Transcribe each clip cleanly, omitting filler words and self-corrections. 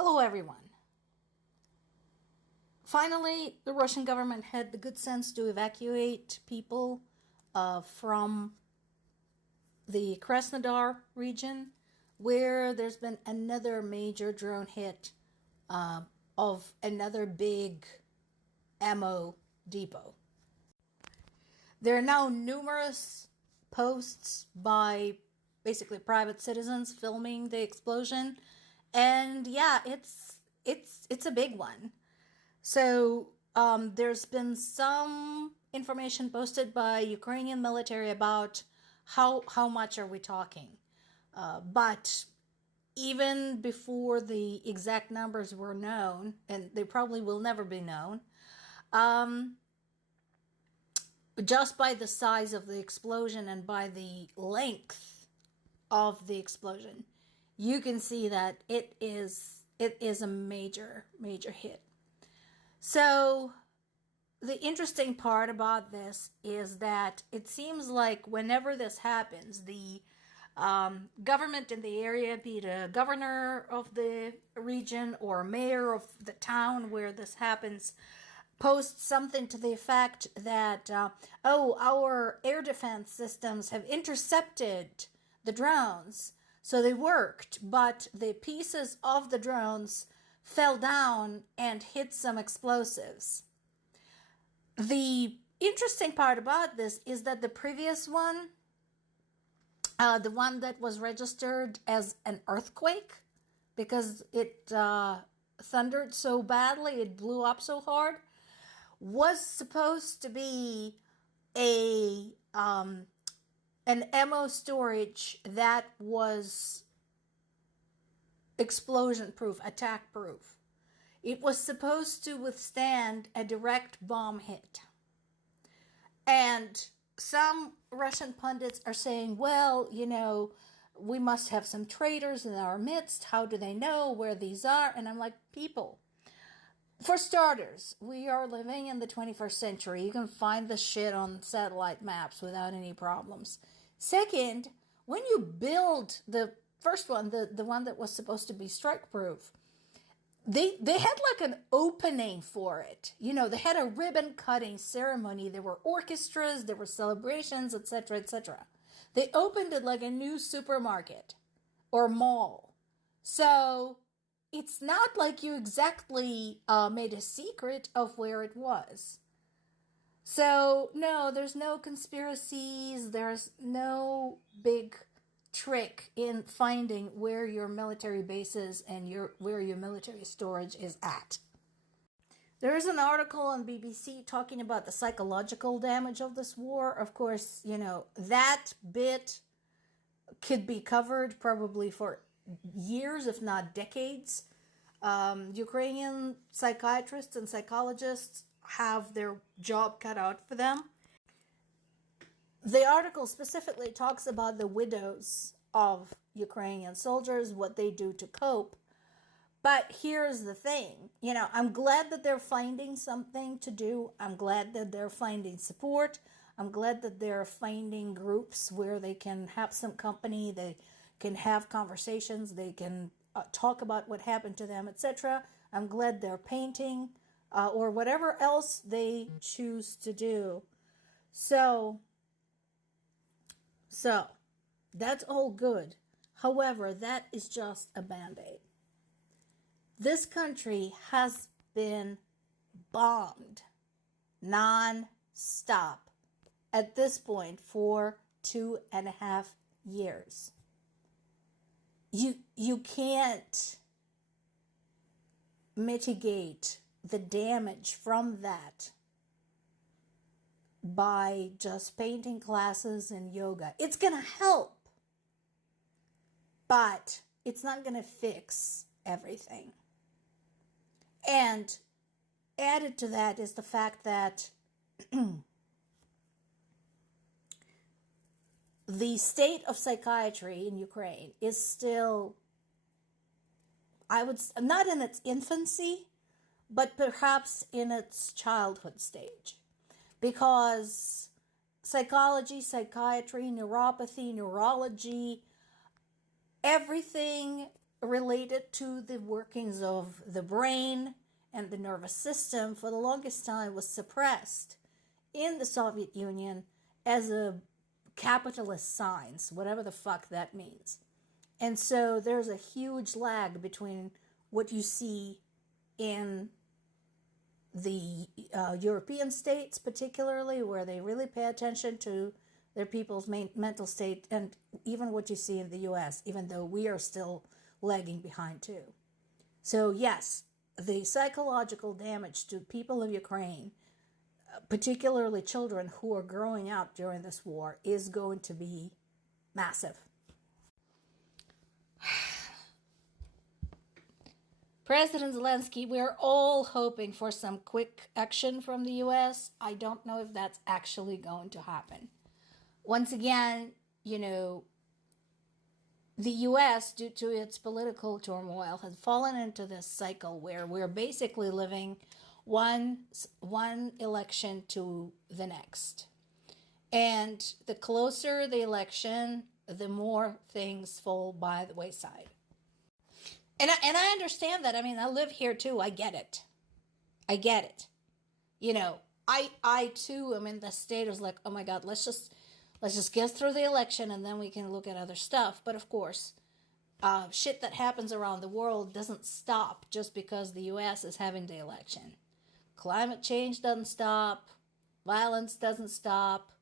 Hello, everyone. Finally, the Russian government had the good sense to evacuate people from the Krasnodar region, where there's been another major drone hit of another big ammo depot. There are now numerous posts by basically private citizens filming the explosion, and yeah, it's a big one. So there's been some information posted by Ukrainian military about how much are we talking, but even before the exact numbers were known, and they probably will never be known, um, just by the size of the explosion and by the length of the explosion, you can see that it is a major hit. So the interesting part about this is that it seems like whenever this happens, the government in the area, be it a governor of the region or mayor of the town where this happens, posts something to the effect that, our air defense systems have intercepted the drones. So they worked, but the pieces of the drones fell down and hit some explosives. The interesting part about this is that the previous one, the one that was registered as an earthquake, because it thundered so badly, it blew up so hard, was supposed to be a an ammo storage that was explosion proof, attack proof. It was supposed to withstand a direct bomb hit. And some Russian pundits are saying, well, we must have some traitors in our midst. How do they know where these are? And I'm like, people, for starters, we are living in the 21st century. You can find this shit on satellite maps without any problems. Second, when you build the first one, the one that was supposed to be strike proof, they had like an opening for it. They had a ribbon cutting ceremony. There were orchestras, there were celebrations, etc., etc. They opened it like a new supermarket or mall. So it's not like you exactly made a secret of where it was. So, no, there's no conspiracies. There's no big trick in finding where your military base is and where your military storage is at. There is an article on BBC talking about the psychological damage of this war. Of course, that bit could be covered probably for years, if not decades. Ukrainian psychiatrists and psychologists have their job cut out for them. The article specifically talks about the widows of Ukrainian soldiers, what they do to cope. But here's the thing, I'm glad that they're finding something to do. I'm glad that they're finding support. I'm glad that they're finding groups where they can have some company, they can have conversations, they can talk about what happened to them, etc. I'm glad they're painting or whatever else they choose to do. So that's all good. However, that is just a band-aid. This country has been bombed non-stop at this point for 2.5 years. You can't mitigate the damage from that by just painting classes and yoga. It's going to help, but it's not going to fix everything. And added to that is the fact that the state of psychiatry in Ukraine is still, not in its infancy, but perhaps in its childhood stage. Because psychology, psychiatry, neuropathy, neurology, everything related to the workings of the brain and the nervous system, for the longest time was suppressed in the Soviet Union as a capitalist science, whatever the fuck that means. And so there's a huge lag between what you see in the European states, particularly, where they really pay attention to their people's mental state, and even what you see in the US, even though we are still lagging behind too. So yes, the psychological damage to people of Ukraine, particularly children who are growing up during this war, is going to be massive. President Zelensky, we're all hoping for some quick action from the US. I don't know if that's actually going to happen. Once again, the US, due to its political turmoil, has fallen into this cycle where we're basically living one election to the next. And the closer the election, the more things fall by the wayside. And I understand that. I mean, I live here too. I get it. I too am in the state of like, oh my God, let's just get through the election and then we can look at other stuff. But of course, shit that happens around the world doesn't stop just because the US is having the election. Climate change doesn't stop. Violence doesn't stop.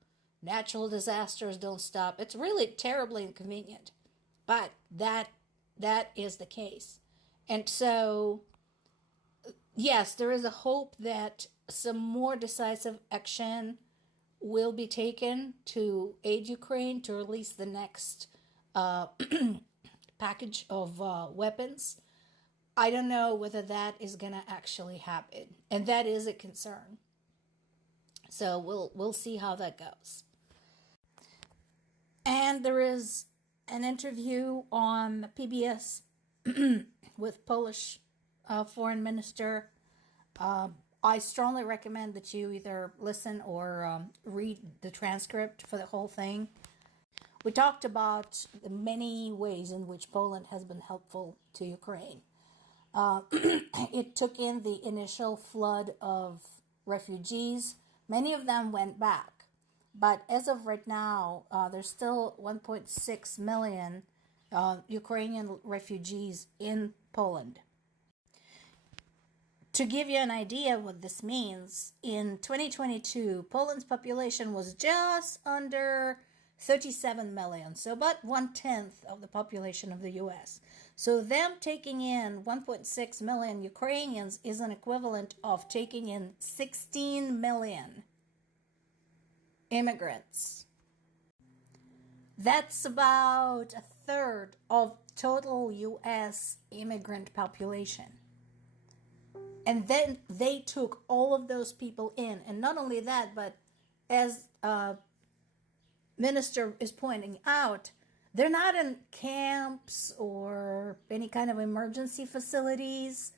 Natural disasters don't stop. It's really terribly inconvenient. But that is the case. And so, yes, there is a hope that some more decisive action will be taken to aid Ukraine to release the next package of weapons. I don't know whether that is going to actually happen. And that is a concern. So we'll see how that goes. And there is an interview on PBS with Polish foreign minister. I strongly recommend that you either listen or read the transcript for the whole thing. We talked about the many ways in which Poland has been helpful to Ukraine. It took in the initial flood of refugees. Many of them went back. But as of right now, there's still 1.6 million Ukrainian refugees in Poland. To give you an idea of what this means, in 2022, Poland's population was just under 37 million, so about 1/10 of the population of the US. So them taking in 1.6 million Ukrainians is an equivalent of taking in 16 million immigrants. That's about a third of total US immigrant population. And then they took all of those people in. And not only that, but as Minister is pointing out, they're not in camps or any kind of emergency facilities.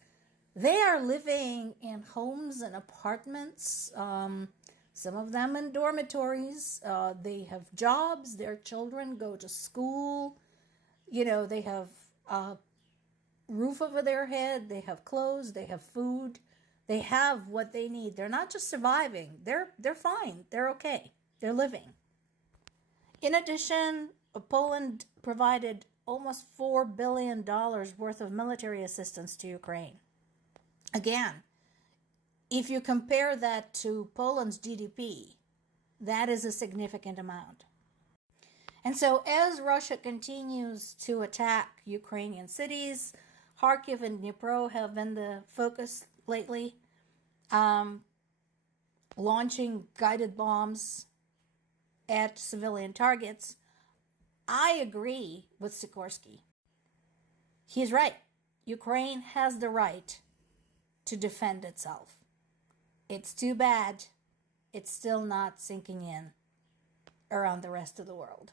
They are living in homes and apartments, some of them in dormitories. They have jobs. Their children go to school. They have roof over their head, they have clothes, they have food, they have what they need. They're not just surviving, they're fine, they're okay, they're living. In addition, Poland provided almost $4 billion worth of military assistance to Ukraine. Again, if you compare that to Poland's GDP, that is a significant amount. And so as Russia continues to attack Ukrainian cities, Kharkiv and Dnipro have been the focus lately, launching guided bombs at civilian targets. I agree with Sikorsky. He's right. Ukraine has the right to defend itself. It's too bad it's still not sinking in around the rest of the world.